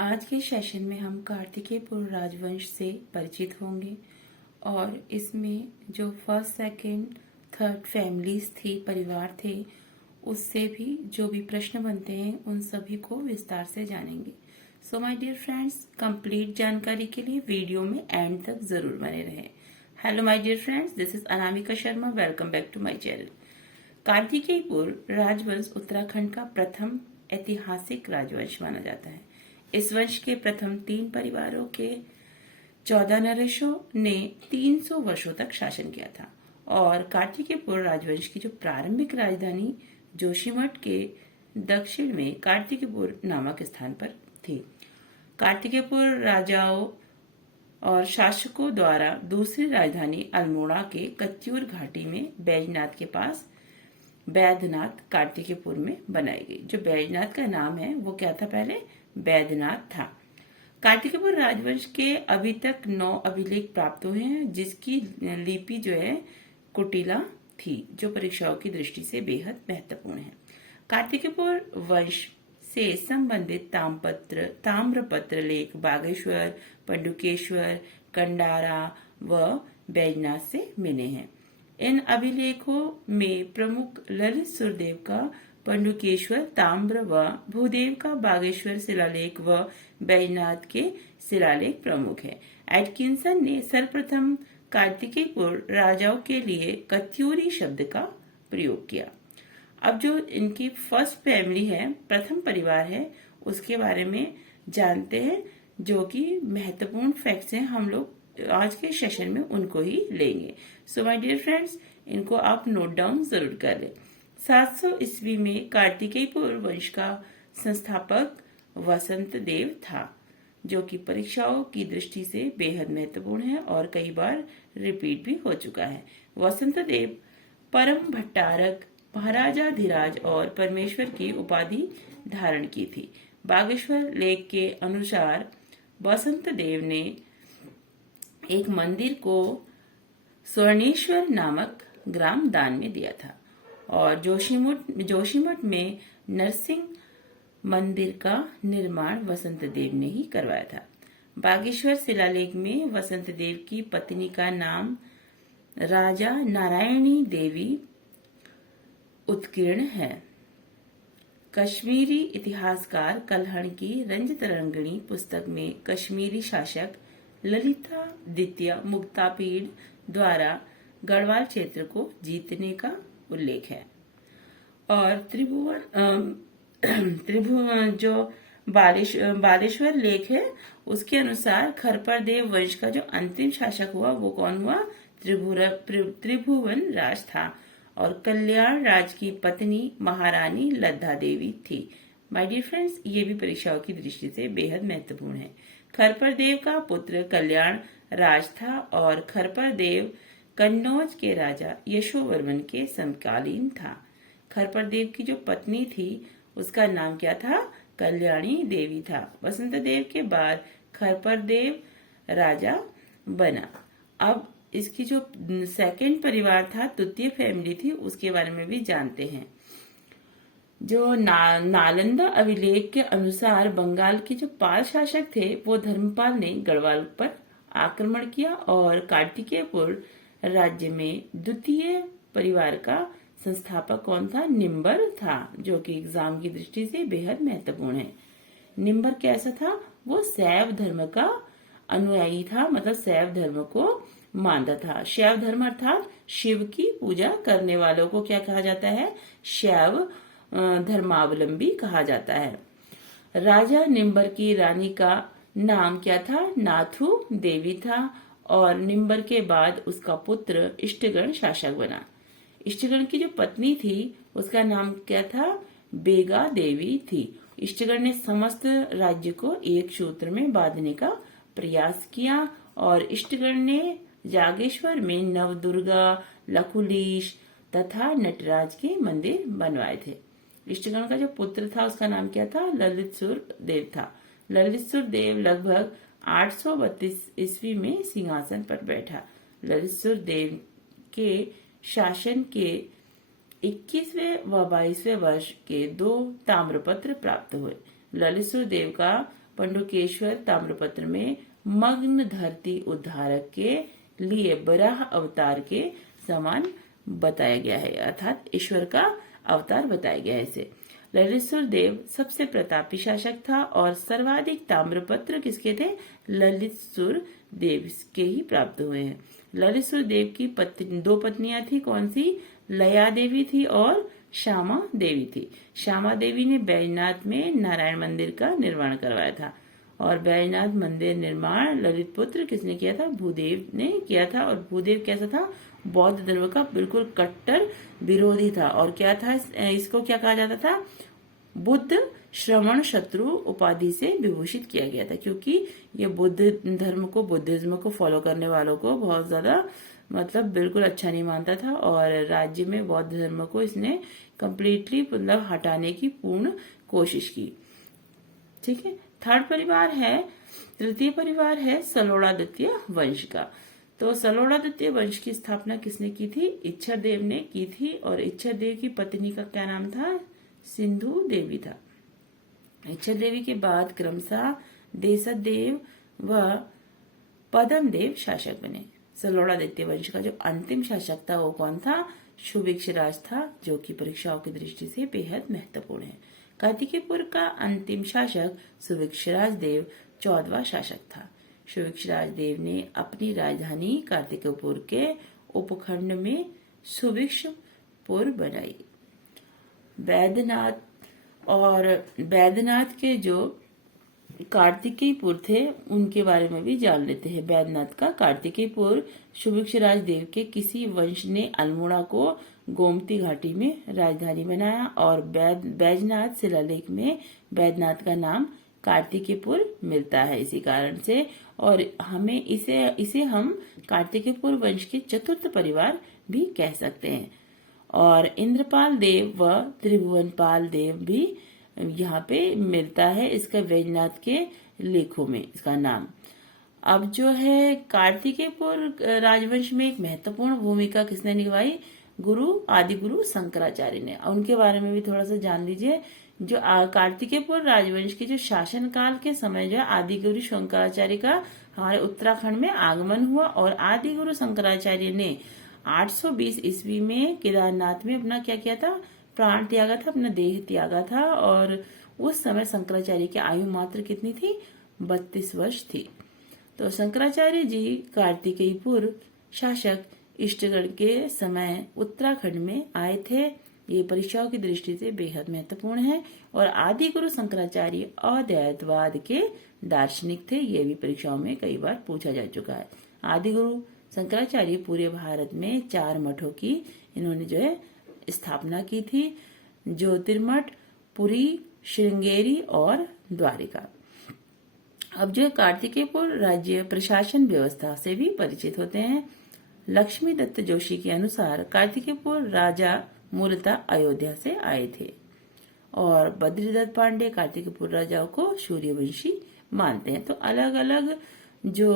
आज के सेशन में हम कार्तिकेयपुर राजवंश से परिचित होंगे और इसमें जो फर्स्ट सेकंड थर्ड फैमिलीज थी, परिवार थे, उससे भी जो भी प्रश्न बनते हैं उन सभी को विस्तार से जानेंगे। So my dear friends, complete जानकारी के लिए वीडियो में एंड तक जरूर बने रहें। Hello my dear friends, this is Anamika Sharma. Welcome back to my channel. Kartikeyapur राजवंश उत्तराखंड का प्रथम ऐतिहासिक राजवंश माना जाता है। इस वंश के प्रथम 3 परिवारों के 14 नरेशों ने 300 वर्षों तक शासन किया था और कार्तिकेयपुर राजवंश की जो प्रारंभिक राजधानी जोशीमठ के दक्षिण में कार्तिकेयपुर नामक स्थान पर थी। कार्तिकेयपुर राजाओं और शासकों द्वारा दूसरी राजधानी अल्मोड़ा के कत्यूर घाटी में बैजनाथ के पास बैद्यनाथ कार्तिकेयपुर में बनाई गई। जो बैजनाथ का नाम है वो क्या था, पहले बैद्यनाथ था। कार्तिकेयपुर राजवंश के अभी तक 9 अभिलेख प्राप्त हुए हैं, जिसकी लिपि जो है कुटिला थी, जो परीक्षाओं की दृष्टि से बेहद महत्वपूर्ण है। कार्तिकेयपुर वंश से संबंधित ताम्रपत्र लेख बागेश्वर, पंडुकेश्वर, कंडारा व बैजनाथ से मिले हैं। इन अभिलेखों में प्रमुख ललित सुरदेव का पंडुकेश्वर ताम्र व भूदेव का बागेश्वर शिलालेख व बैजनाथ के शिलालेख प्रमुख है। एटकिंसन ने सर्वप्रथम कार्तिकेयपुर राजाओं के लिए कत्यूरी शब्द का प्रयोग किया। अब जो इनकी फर्स्ट फैमिली है, प्रथम परिवार है, उसके बारे में जानते हैं, जो कि महत्वपूर्ण फैक्ट्स हैं। हम लोग आज के सेशन में उनको ही लेंगे। सो माय डियर फ्रेंड्स, इनको आप नोट डाउन जरूर कर लें। 700 ईस्वी में कार्तिकेयपुर वंश का संस्थापक वसंत देव था, जो कि परीक्षाओं की दृष्टि से बेहद महत्वपूर्ण है और कई बार रिपीट भी हो चुका है। वसंत देव परम भट्टारक, महाराजाधिराज और परमेश्वर की उपाधि धारण की थी। बागेश्वर लेख के अनुसार वसंत देव ने एक मंदिर को स्वर्णेश्वर नामक ग्राम दान में दिया था और जोशीमठ में नरसिंह मंदिर का निर्माण वसंत देव ने ही करवाया था। बागेश्वर शिलालेख में वसंत देव की पत्नी का नाम राजा नारायणी देवी उत्कीर्ण है। कश्मीरी इतिहासकार कल्हण की रंजतरंगिणी पुस्तक में कश्मीरी शासक ललितादित्य मुक्तापीड़ द्वारा गढ़वाल क्षेत्र को जीतने का उल्लेख है। और त्रिभुवन जो बालेश्वर लेख है, उसके अनुसार खरपरदेव वंश का जो अंतिम शासक हुआ वो कौन हुआ, त्रिभुवन राज था और कल्याण राज की पत्नी महारानी लद्दा देवी थी। माय डियर फ्रेंड्स, ये भी परीक्षाओं की दृष्टि से बेहद महत्वपूर्ण है। खरपरदेव का पुत्र कल्याण राज था और खरपरदेव कन्नौज के राजा यशोवर्मन के समकालीन था। खरपरदेव की जो पत्नी थी उसका नाम क्या था, कल्याणी देवी था। वसंत देव के बाद खरपरदेव राजा बना। अब इसकी जो सेकंड परिवार था, तृतीय फैमिली थी, उसके बारे में भी जानते हैं। जो नालंदा अभिलेख के अनुसार बंगाल के जो पाल शासक थे वो धर्मपाल ने गढ़वाल पर आक्रमण किया और कार्तिकेयपुर राज्य में द्वितीय परिवार का संस्थापक कौन था, निम्बर था, जो कि एग्जाम की दृष्टि से बेहद महत्वपूर्ण है। निम्बर कैसा था, वो शैव धर्म का अनुयायी था, मतलब शैव धर्म को मानता था। शैव धर्म अर्थात शिव की पूजा करने वालों को क्या कहा जाता है, शैव धर्मावलंबी कहा जाता है। राजा निम्बर की रानी का नाम क्या था, नाथू देवी था और निम्बर के बाद उसका पुत्र इष्टगण शासक बना। इष्टगण की जो पत्नी थी उसका नाम क्या था, बेगा देवी थी। इष्टगण ने समस्त राज्य को एक सूत्र में बांधने का प्रयास किया और इष्टगण ने जागेश्वर में नवदुर्गा, लकुलीश तथा नटराज के मंदिर बनवाए थे। इष्टगण का जो पुत्र था उसका नाम क्या था, ललितसुर देव था। ललितसुर देव लगभग 832 ईस्वी में सिंहासन पर बैठा। ललितसुर देव के शासन के 21वें व 22वें वर्ष के 2 ताम्रपत्र प्राप्त हुए। ललितसुर देव का पंडुकेश्वर ताम्रपत्र में मग्न धरती उद्धारक के लिए बराह अवतार के समान बताया गया है, अर्थात ईश्वर का अवतार बताया गया है इसे। ललितसुर देव सबसे प्रतापी शासक था और सर्वाधिक ताम्रपत्र किसके थे? ललितसुर देव के ही प्राप्त हुए हैं। ललितसुर देव की दो पत्नियां थी, कौन सी? लया देवी थी और श्यामा देवी थी। श्यामा देवी ने बैजनाथ में नारायण मंदिर का निर्माण करवाया था और बैजनाथ मंदिर निर्माण ललित पुत्र किसने किया था? भूदेव ने किया था। और भूदेव कैसा था? बौद्ध धर्म का बिल्कुल कट्टर विरोधी था। और क्या था? इसको क्या कहा जाता था? बुद्ध श्रवण शत्रु उपाधि से विभूषित किया गया था, क्योंकि ये बुद्ध धर्म को, बुद्धिज्म को फॉलो करने वालों को बहुत ज्यादा मतलब बिल्कुल अच्छा नहीं मानता था और राज्य में बौद्ध धर्म को इसने कंप्लीटली मतलब हटाने की पूर्ण कोशिश की। ठीक है। तृतीय परिवार है सलोड़ादित्य वंश का। तो सलोड़ादित्य वंश की स्थापना किसने की थी? इच्छादेव ने की थी और इच्छादेव की पत्नी का क्या नाम था? सिंधु देवी था। इच्छा देवी के बाद क्रमशः देशदेव व पदम देव शासक बने। सलोड़ादित्य वंश का जो अंतिम शासक था वो कौन था? सुभिक्षराज था, जो कि परीक्षाओं की दृष्टि से बेहद महत्वपूर्ण है। कार्तिकेयपुर का अंतिम शासक सुभिक्षराज देव 14वां शासक था। सुभिक्षराज देव ने अपनी राजधानी कार्तिकेयपुर के उपखंड में सुभिक्षपुर बनाई। बैद्यनाथ के जो कार्तिकेयपुर थे उनके बारे में भी जान लेते हैं। बैद्यनाथ का कार्तिकेयपुर सुभिक्षराज देव के किसी वंश ने अल्मोड़ा को गोमती घाटी में राजधानी बनाया और बैजनाथ शिलालेख में बैद्यनाथ का नाम कार्तिकेयपुर मिलता है इसी कारण से। और हमें इसे हम कार्तिकेयपुर वंश के चतुर्थ परिवार भी कह सकते हैं। और इंद्रपाल देव व त्रिभुवनपाल देव भी यहाँ पे मिलता है इसका बैजनाथ के लेखों में इसका नाम। अब जो है कार्तिकेयपुर राजवंश में एक महत्वपूर्ण भूमिका किसने निभाई? आदि गुरु शंकराचार्य ने। उनके बारे में भी थोड़ा सा जान लीजिए। जो कार्तिकेयपुर राजवंश के जो शासन काल के समय जो आदि गुरु शंकराचार्य का हमारे उत्तराखंड में आगमन हुआ और आदि गुरु शंकराचार्य ने 820 ईस्वी में केदारनाथ में अपना क्या किया था? प्राण त्यागा था, अपना देह त्यागा था। और उस समय शंकराचार्य की आयु मात्र कितनी थी? 32 वर्ष थी। तो शंकराचार्य जी कार्तिकेयपुर शासक इष्टगढ़ के समय उत्तराखंड में आए थे। ये परीक्षाओं की दृष्टि से बेहद महत्वपूर्ण है। और आदि गुरु शंकराचार्य अद्वैतवाद के दार्शनिक थे। ये भी परीक्षाओं में कई बार पूछा जा चुका है। आदि गुरु शंकराचार्य पूरे भारत में 4 मठों की इन्होंने जो है स्थापना की थी। ज्योतिर्मठ, पुरी, श्रृंगेरी और द्वारिका। अब जो कार्तिकेयपुर राज्य प्रशासन व्यवस्था से भी परिचित होते हैं। लक्ष्मी दत्त जोशी के अनुसार कार्तिकेयपुर राजा मूलतः अयोध्या से आए थे और बद्रीदत्त पांडे कार्तिकेयपुर राजाओं को सूर्यवंशी मानते हैं। तो अलग अलग जो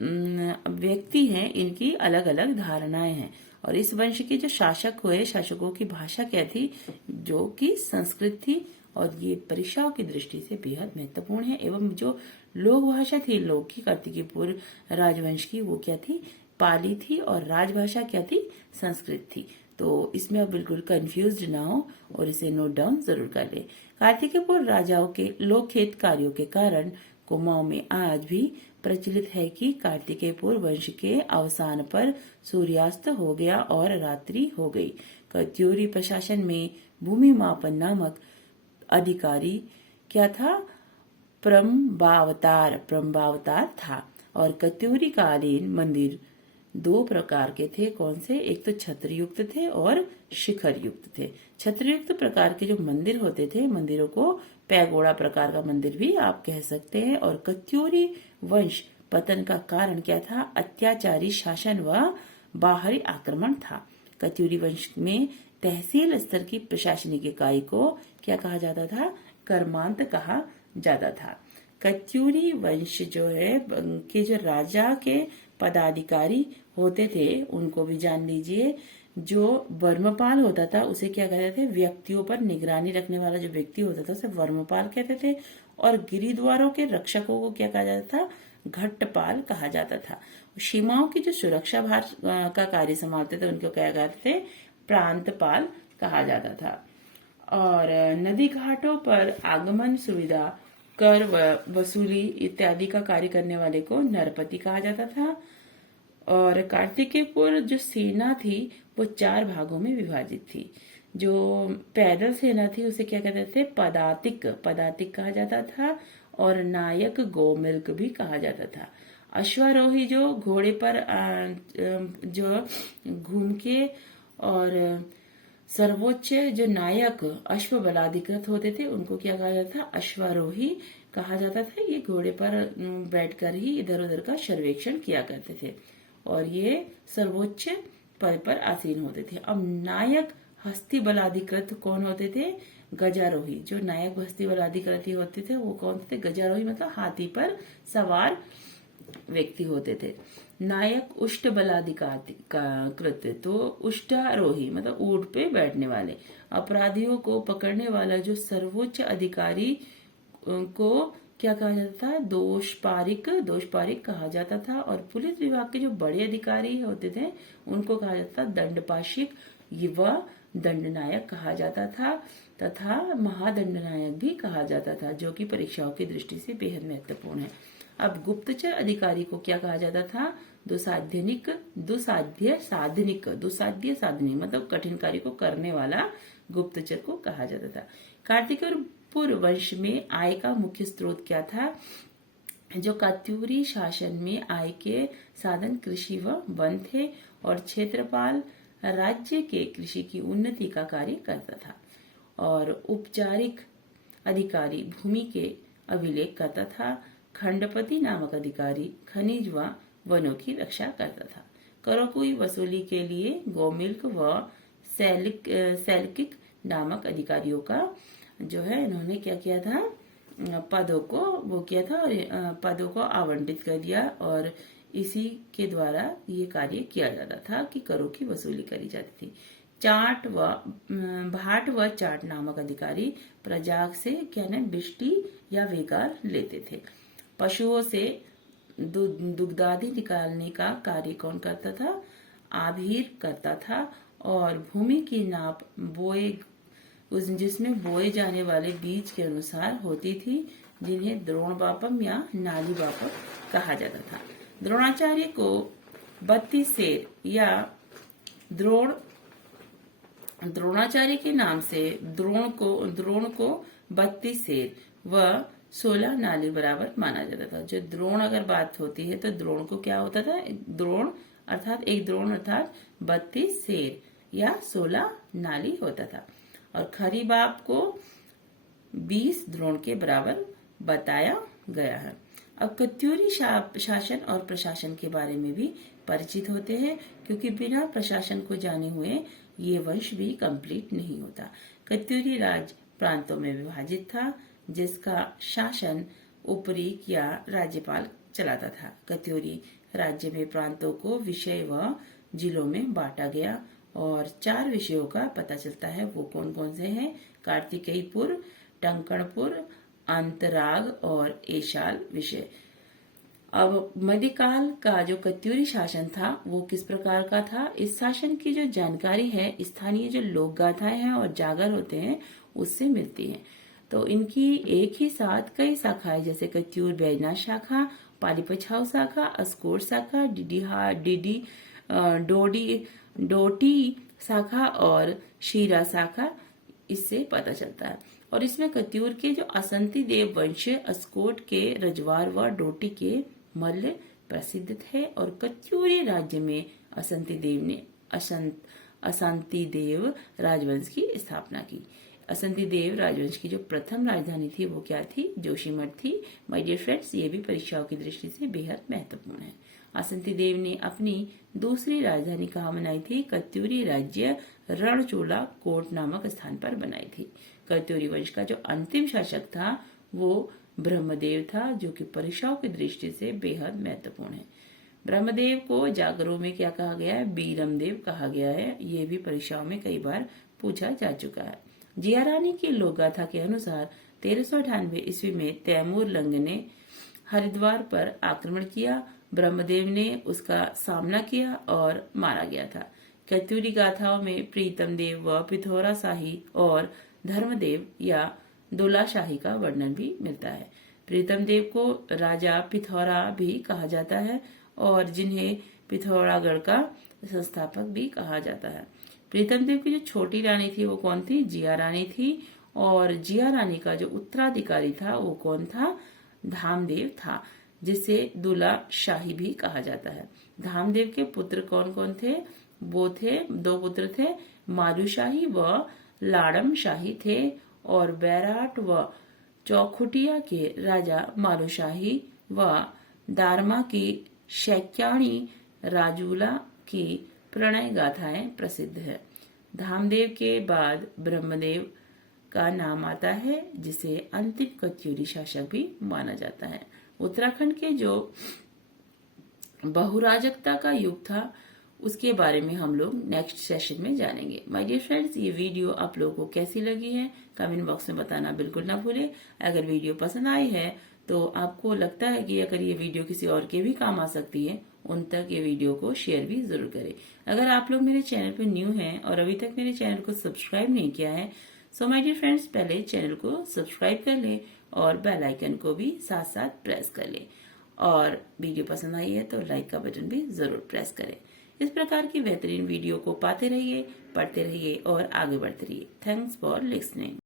व्यक्ति हैं इनकी अलग अलग धारणाएं हैं। और इस वंश के जो शासक हुए, शासकों की भाषा क्या थी? जो कि संस्कृत थी। और ये परीक्षाओं की दृष्टि से बेहद महत्वपूर्ण है। एवं जो लोक भाषा थी लोक की कार्तिकेयपुर राजवंश की, वो क्या थी? पाली थी। और राजभाषा क्या थी? संस्कृत थी। तो इसमें आप बिल्कुल कंफ्यूज ना हो और इसे नोट डाउन जरूर कर ले। कार्तिकेयपुर राजाओं के लोकहित कार्यों के कारण कुमाऊं में आज भी प्रचलित है कि कार्तिकेयपुर वंश के अवसान पर सूर्यास्त हो गया और रात्रि हो गई। कत्यूरी प्रशासन में भूमि मापन नामक अधिकारी क्या था? प्रम्बावतार था। और कत्यूरी कालीन मंदिर 2 प्रकार के थे। कौन से? एक तो छत्र युक्त थे और शिखर युक्त थे। छत्र युक्त प्रकार के जो मंदिर होते थे, मंदिरों को पैगोड़ा प्रकार का मंदिर भी आप कह सकते हैं। और कत्यूरी वंश पतन का कारण क्या था? अत्याचारी शासन व बाहरी आक्रमण था। कत्यूरी वंश में तहसील स्तर की प्रशासनिक इकाई को क्या कहा जाता था? कर्मांत कहा जाता था। कत्यूरी वंश जो है के जो राजा के पदाधिकारी होते थे उनको भी जान लीजिए। जो वर्मपाल होता था उसे क्या कहते थे? व्यक्तियों पर निगरानी रखने वाला जो व्यक्ति होता था उसे वर्मपाल कहते थे। और गिरिद्वारों के रक्षकों को क्या कहा जाता था? घट्टपाल कहा जाता था। सीमाओं की जो सुरक्षा भार का कार्य संभालते थे उनको क्या कहते थे? प्रांतपाल कहा जाता था। और नदी घाटों पर आगमन सुविधा, कर वसूली इत्यादि का कार्य करने वाले को नरपति कहा जाता था। और कार्तिकेयपुर जो सेना थी वो 4 भागों में विभाजित थी। जो पैदल सेना थी उसे क्या कहते थे? पदातिक, पदातिक कहा जाता था। और नायक गोमिल्क भी कहा जाता था। अश्वारोही जो घोड़े पर जो घूम के, और सर्वोच्च जो नायक अश्व बलाधिकृत होते थे उनको क्या कहा जाता था? अश्वारोही कहा जाता था। ये घोड़े पर बैठकर ही इधर उधर का सर्वेक्षण किया करते थे और ये सर्वोच्च पद पर आसीन होते थे। अब नायक हस्ती बलाधिकृत कौन होते थे? गजारोही। जो नायक हस्ती बलाधिकृत होते थे वो कौन थे? गजारोही, मतलब हाथी पर सवार व्यक्ति होते थे। नायक उष्ट बलाधिकृत, तो उष्टारोही मतलब ऊंट पे बैठने वाले। अपराधियों को पकड़ने वाला जो सर्वोच्च अधिकारी को क्या कहा जाता था? दोषपारिक, दोषपारिक कहा जाता था। और पुलिस विभाग के जो बड़े अधिकारी होते थे उनको कहा जाता था दंडपाशिक, युवा दंडनायक कहा जाता था तथा महादंडनायक भी कहा जाता था, जो कि परीक्षाओं की दृष्टि से बेहद महत्वपूर्ण है। अब गुप्तचर अधिकारी को क्या कहा जाता था? दुसाध्यनिक, दुसाध्य साधनिक, दुसाध्य साधनिक मतलब कठिन कार्य को करने वाला गुप्तचर को कहा जाता था। कार्तिकेयपुर वंश में आय का मुख्य स्रोत क्या था? जो कत्यूरी शासन में आय के साधन कृषि व वन थे और क्षेत्रपाल राज्य के कृषि की उन्नति का कार्य करता था। और औपचारिक अधिकारी भूमि के अभिलेख करता था। खंडपति नामक अधिकारी खनिज व वनों की रक्षा करता था। करों की वसूली के लिए गोमिल्क व सैलकिक नामक अधिकारियों का जो है इन्होंने क्या किया था? पदों को वो किया था और पदों को आवंटित कर दिया और इसी के द्वारा ये कार्य किया जाता था कि करों की वसूली करी जाती थी। भाट व चाट नामक अधिकारी प्रजा से क्या न बिष्टी या वेगार लेते थे। पशुओं से दुग्धादि निकालने का कार्य कौन करता था? आभीर करता था। और भूमि की नाप जिसमें बोए जाने वाले बीज के अनुसार होती थी, जिन्हें द्रोण बापम या नाली बापम कहा जाता था। द्रोणाचार्य को 32 सेर या द्रोणाचार्य के नाम से द्रोण को 32 सेर व 16 नाली बराबर माना जाता था। जो द्रोण अगर बात होती है तो द्रोण को क्या होता था? द्रोण अर्थात 32 सेर या 16 नाली होता था। और खरी बाप को 20 द्रोण के बराबर बताया गया है। अब कत्यूरी शासन और प्रशासन के बारे में भी परिचित होते हैं, क्योंकि बिना प्रशासन को जाने हुए ये वंश भी कंप्लीट नहीं होता। कत्यूरी राज्य प्रांतों में विभाजित था, जिसका शासन उपरीक या राज्यपाल चलाता था। कत्यूरी राज्य में प्रांतों को विषय व जिलों में बांटा गया और 4 विषयों का पता चलता है। वो कौन कौन से हैं? कार्तिकेयपुर, टंकणपुर, अंतराग और एशाल विषय। अब मध्यकाल का जो कत्यूरी शासन था वो किस प्रकार का था? इस शासन की जो जानकारी है स्थानीय जो लोक गाथाएं हैं और जागर होते हैं उससे मिलती है। तो इनकी एक ही साथ कई शाखाएं जैसे कत्यूर बैजनाथ शाखा, पाली पछाऊ शाखा, अस्कोट शाखा, डोटी शाखा और शीरा शाखा इससे पता चलता है। और इसमें कत्यूर के जो असंती देव वंश, अस्कोट के रजवार व डोटी के मल्ल प्रसिद्ध थे। और कत्यूरी राज्य में असंती देव ने असंती देव राजवंश की स्थापना की। असंती देव राजवंश की जो प्रथम राजधानी थी वो क्या थी? जोशीमठ थी। माय डियर फ्रेंड्स, ये भी परीक्षाओं की दृष्टि से बेहद महत्वपूर्ण है। असंती देव ने अपनी दूसरी राजधानी कहाँ बनाई थी? कत्यूरी राज्य रणचोला कोट नामक स्थान पर बनाई थी। कत्यूरी वंश का जो अंतिम शासक था वो ब्रह्मदेव था, जो कि परीक्षाओं की दृष्टि से बेहद महत्वपूर्ण है। ब्रह्मदेव को जागरों में क्या कहा गया है? बीरमदेव कहा गया है। ये भी परीक्षाओं में कई बार पूछा जा चुका है। जिया रानी की लोक गाथा के अनुसार 1398 ईस्वी में तैमूर लंग ने हरिद्वार पर आक्रमण किया। ब्रह्मदेव ने उसका सामना किया और मारा गया था। कत्यूरी गाथाओं में प्रीतम देव व पिथौरा शाही और धर्मदेव या दुला शाही का वर्णन भी मिलता है। प्रीतम देव को राजा पिथौरा भी कहा जाता है और जिन्हें पिथौरागढ़ का संस्थापक भी कहा जाता है। प्रीतम देव की जो छोटी रानी थी वो कौन थी? जिया रानी थी। और जिया रानी का जो उत्तराधिकारी था वो कौन था? धामदेव था, जिसे दुला शाही भी कहा जाता है। धामदेव के पुत्र कौन कौन थे? वो थे, दो पुत्र थे, मालू शाही व लाड़म शाही थे। और बैराट व चौखुटिया के राजा मालू शाही व दारमा की शैक्याणी राजूला की प्रणय गाथाएं प्रसिद्ध है। धामदेव के बाद ब्रह्मदेव का नाम आता है, जिसे अंतिम कत्यूरी शासक भी माना जाता है। उत्तराखंड के जो बहुराजकता का युग था उसके बारे में हम लोग नेक्स्ट सेशन में जानेंगे। माय डियर फ्रेंड्स, ये वीडियो आप लोगों को कैसी लगी है कमेंट बॉक्स में बताना बिल्कुल ना भूले। अगर वीडियो पसंद आई है तो आपको लगता है कि अगर ये वीडियो किसी और के भी काम आ सकती है, उन तक ये वीडियो को शेयर भी जरूर करें। अगर आप लोग मेरे चैनल पर न्यू हैं और अभी तक मेरे चैनल को सब्सक्राइब नहीं किया है, सो माय डियर फ्रेंड्स, पहले चैनल को सब्सक्राइब कर लें और बेल आइकन को भी साथ साथ प्रेस कर लें। और वीडियो पसंद आई है तो लाइक का बटन भी जरूर प्रेस करें। इस प्रकार की बेहतरीन वीडियो को पाते रहिए, पढ़ते रहिए और आगे बढ़ते रहिए। Thanks for listening.